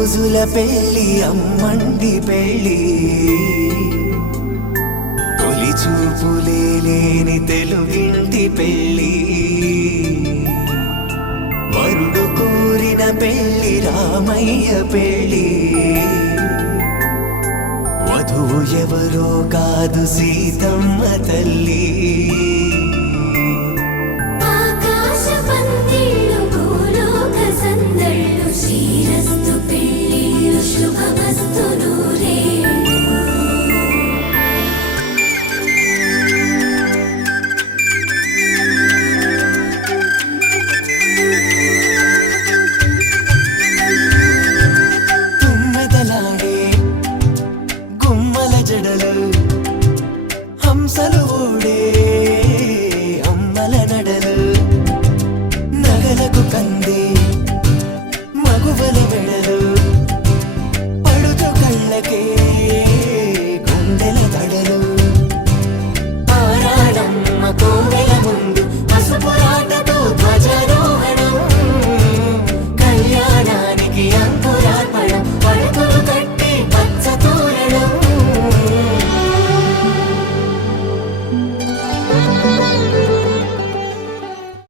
రోజుల పెళ్ళి అమ్మండి పెళ్ళి తొలి చూపులే లేని తెలుగింటి పెళ్ళి వరుడు కోరిన పెళ్ళి రామయ్య పెళ్ళి వధువు ఎవరో కాదు సీతమ్మ తల్లి శ్రీరస్తు పెళ్ళిళ్ళు శుభమస్తు నూరేళ్ళు